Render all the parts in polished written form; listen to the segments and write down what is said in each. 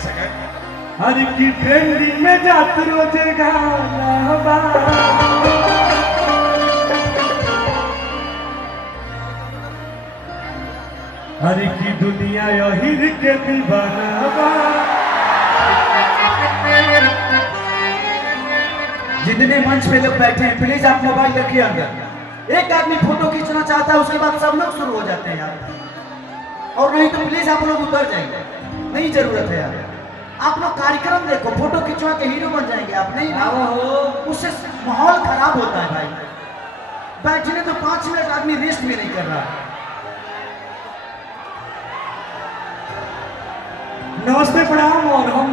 सके। हर की ट्रेंडिंग में जात रोजे गाना बा। हर की दुनिया यही के दीवाना बा। जितने मंच पे लोग बैठे हैं प्लीज आप मोबाइल रखिए अंदर। एक आदमी फोटो खींचना चाहता है उसके बाद सब लोग शुरू हो जाते हैं यार, और नहीं तो प्लीज आप लोग उतर जाएंगे, नहीं जरूरत है यार। आप लोग कार्यक्रम देखो, फोटो खिंचवा के हीरो बन जाएंगे आप, नहीं हो उससे माहौल खराब होता है भाई। बैठने तो 5 मिनट आदमी रेस्ट भी नहीं कर रहा है। नमस्ते प्रणाम। और हम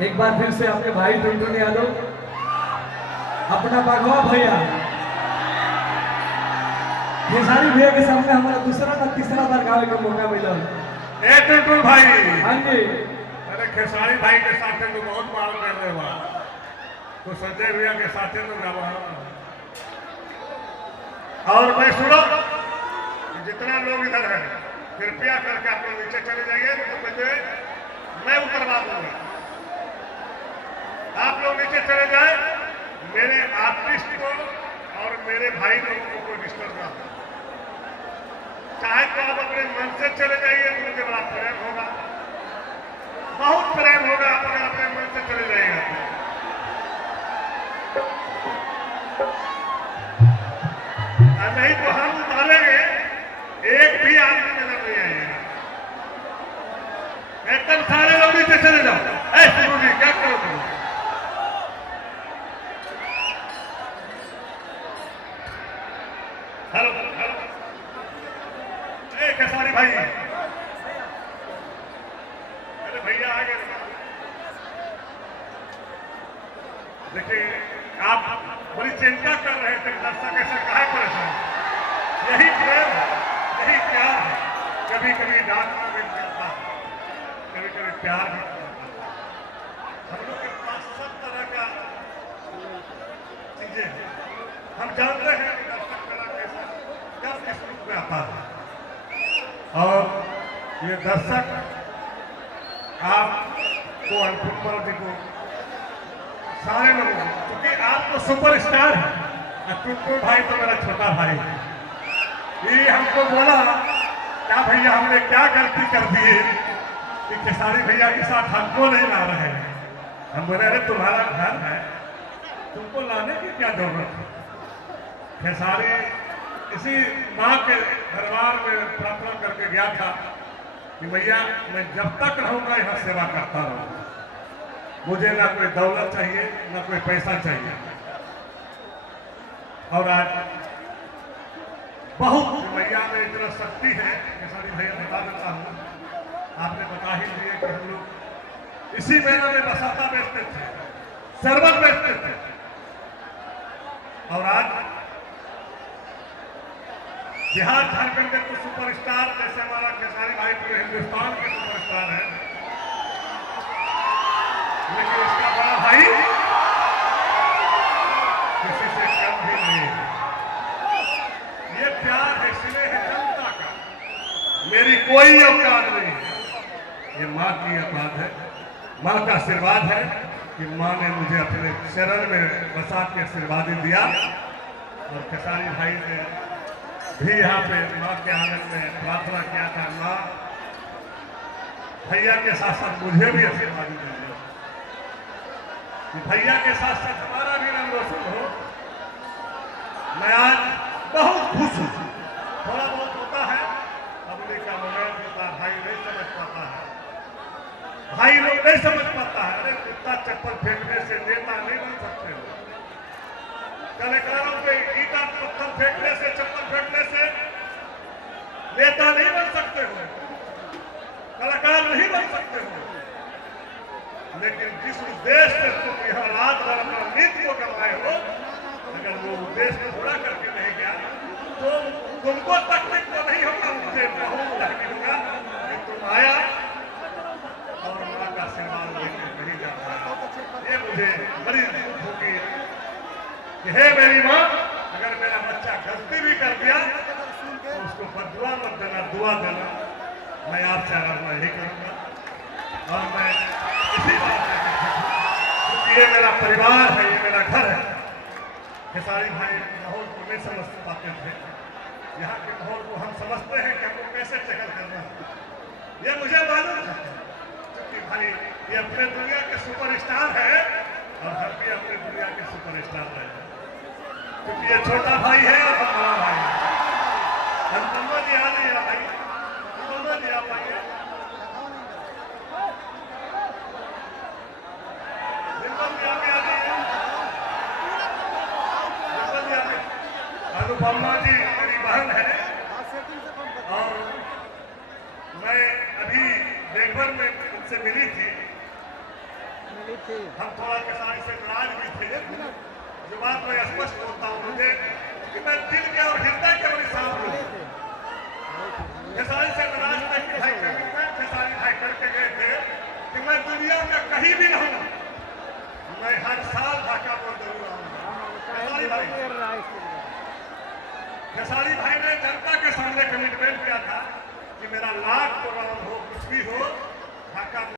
एक बार फिर से आपके भाई टुनटुन यादव, अपना बाघवा भैया खेसारी भैया के सामने हमारा दूसरा ना तीसरा बार गावे का मौका मिला। ए टुनटुन भाई, हाँ जी, अरे खेसारी भाई के साथ तो बहुत माल कर रहे हो, तो संजय भैया के साथ तो गावा। और भाई सुनो, जितना लोग इधर है कृपया करके आप लोग नीचे चले जाइए, तो मैं उतरवा दूंगा। आप लोग नीचे चले जाए, मेरे आर्टिस्ट को और मेरे भाई लोगों को कोई डिस्टर्ब ना हो। चाहे तो आप अपने मन से चले जाइए तो मुझे बड़ा प्रेम होगा, बहुत प्रेम होगा आप अगर अपने मन से चले जाइएगा। नहीं तो हम उतारेंगे, एक भी आदमी नजर नहीं आएगा। एकदम सारे लोग नीचे चले जाओ। ऐसे जी क्या करो तुम? हेलो हेलो, खेसारी भाई, अरे भैया आ गए। देखिए आप बड़ी चिंता कर रहे थे, दर्शक ऐसा काहे परेशान? यही प्रेम, यही प्यार है। कभी कभी डांटना भी मिलता है, कभी कभी प्यार भी मिलता है। हम लोग के पास सब तरह का चीजें हैं। हम जानते हैं कि दर्शक मेरा कैसा कब किस रूप में आता है, और ये दर्शक आपको, अनुपम जी को, सारे लोगों को, क्योंकि आप तो सुपरस्टार हैं और टुनटुन भाई तो मेरा छोटा भाई है। ये हमको बोला क्या भैया हमने क्या गलती कर दी है कि खेसारी भैया के साथ हमको नहीं ला रहे हैं। हम बोले अरे तुम्हारा घर है, तुमको लाने की क्या जरूरत है। खेसारी इसी माँ के दरबार में प्रार्थना करके गया था कि भैया मैं जब तक रहूंगा यहाँ सेवा करता रहूंगा, मुझे ना कोई दौलत चाहिए ना कोई पैसा चाहिए। और आज बहुत मैया में इतना शक्ति है, खेसारी भैया बता देता हूँ, आपने बता ही दिए कि हम लोग इसी मेला में बसाता बेचते थे, शरबत बेचते थे, और आज बिहार झारखंड के कुछ सुपरस्टार जैसे हमारा खेसारी भाई पूरे हिंदुस्तान के सुपरस्टार है, लेकिन इसका बड़ा भाई किसी से कम भी नहीं है। ये प्यार है, स्नेह है जनता का, मेरी कोई औकात नहीं है। ये माँ की औकात है, माँ का आशीर्वाद है कि माँ ने मुझे अपने शरण में बसा के आशीर्वाद दिया। और खेसारी भाई ने भी यहाँ पे माँ के आंगन में प्रार्थना किया था, माँ भैया के साथ साथ मुझे भी आशीर्वाद दीजिए कि भैया के साथ साथ हमारा भी नाम रोशन हो। मैं आज बहुत खुश हूँ। थोड़ा बहुत होता है, पब्लिक का मोमेंट होता है, भाई नहीं समझ पाता है, भाई लोग नहीं समझ पाता है। अरे कुत्ता चप्पल फेंकने से नेता नहीं बन सकते हो, कलाकारों पे ईटा पत्थर फेंकने से, चप्पल फेंकने से नेता नहीं बन सकते हो, कलाकार नहीं बन सकते हो। लेकिन जिस उद्देश्य से तुम यहाँ रात भर अपना नींद को कमाए हो, अगर वो उद्देश्य पूरा करके नहीं गया तो तुमको तकलीफ तो नहीं होगा, मुझे बहुत तकलीफ होगा कि तुम आया और माँ का आशीर्वाद लेकर नहीं जा पाया। ये मुझे बड़ी दुख होगी कि हे मेरी माँ, अगर मेरा बच्चा गलती भी कर दिया तो उसको बदुआ मत देना, दुआ देना। मैं आपसे आराधना यही करूँगा। और मैं इसी बात में क्योंकि ये मेरा परिवार है, ये मेरा घर है। खेसारी भाई माहौल को नहीं समझ पाते थे, यहाँ के माहौल को हम समझते हैं कि हमको कैसे टैकल करना है। ये मुझे मालूम है क्योंकि भाई ये अपने दुनिया के सुपरस्टार है और हम भी अपने दुनिया के सुपरस्टार हैं, क्योंकि ये छोटा भाई है और हम बड़ा भाई है। हम दोनों जी आ नहीं आ भाई, हम दोनों जी आ पाएंगे। अनुपमा जी मेरी बहन है और मैं अभी देवघर में उनसे मिली थी। हम थोड़ा खेसारी से नाराज भी थे। जो बात मैं स्पष्ट बोलता हूँ मुझे कि मैं दिल के और हृदय के बड़ी साफ हूँ। खेसारी से नाराज मैं कि भाई खेसारी भाई करके गए थे कि मैं दुनिया में कहीं भी रहूँ, मैं हर साल ढाका बोल जरूर आऊंगा। खेसारी भाई ने